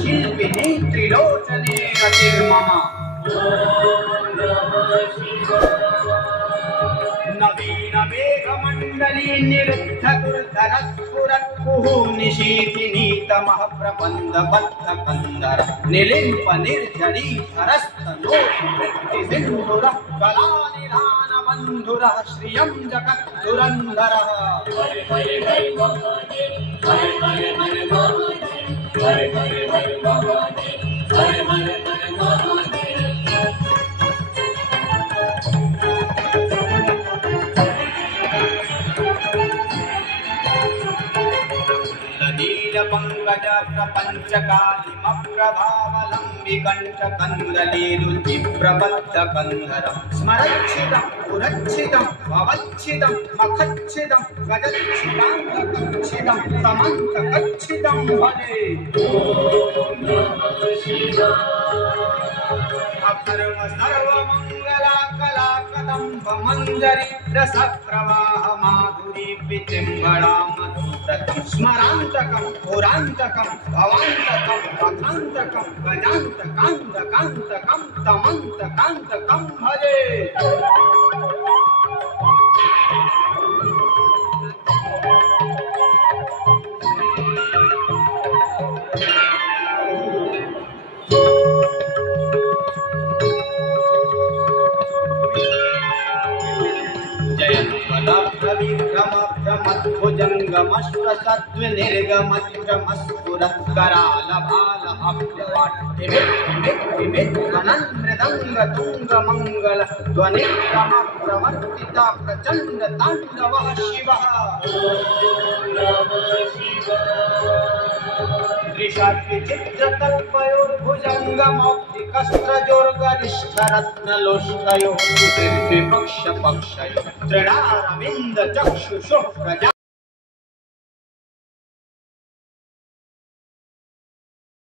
शिल्पिनी त्रिलोचने रतिर्मम नवीन मेघमण्डली निरुद्ध दुर्धरस्फुरत्कुः निशीथिनीतमः प्रबन्धबद्ध कन्दर निलिम्प निर्झरी धरस्तनोत्कृत्तिसिन्धुरः कलानिधानबन्धुरः श्रियं जगद्धुरन्धरः पंकज प्रपञ्चकालिमप्रभावलम्बिकण्ठकन्दलीरुचिप्रबद्धकन्धरं स्मरच्छिदं पुरच्छिदं भवच्छिदं मखच्छिदं गजच्छिदाङ्गकच्छिदं समन्तकच्छिदं भजे अखर्म सर्वमङ्गला कलाकदम्ब मञ्जरी रसप्रवाह माधुरी विचिम्बड़ा मधुव्रतं स्मरान्तकं पुरान्तकं भवान्तकं मखान्तकं गजान्तकान्तकान्तकं तमन्तकान्तकं भजे मृदंगतुंगमंगल ध्वनिक्रम प्रवर्तिता प्रचंड तांडवः शिवः त्रिशाद्विचित्रतल्पयोर्भुजङ्गमौक्तिकस्त्रजोर्गरिष्ठरत्नलोष्टयोः विपक्षपक्षयोः तृणारविन्द चक्षुषोः प्रजा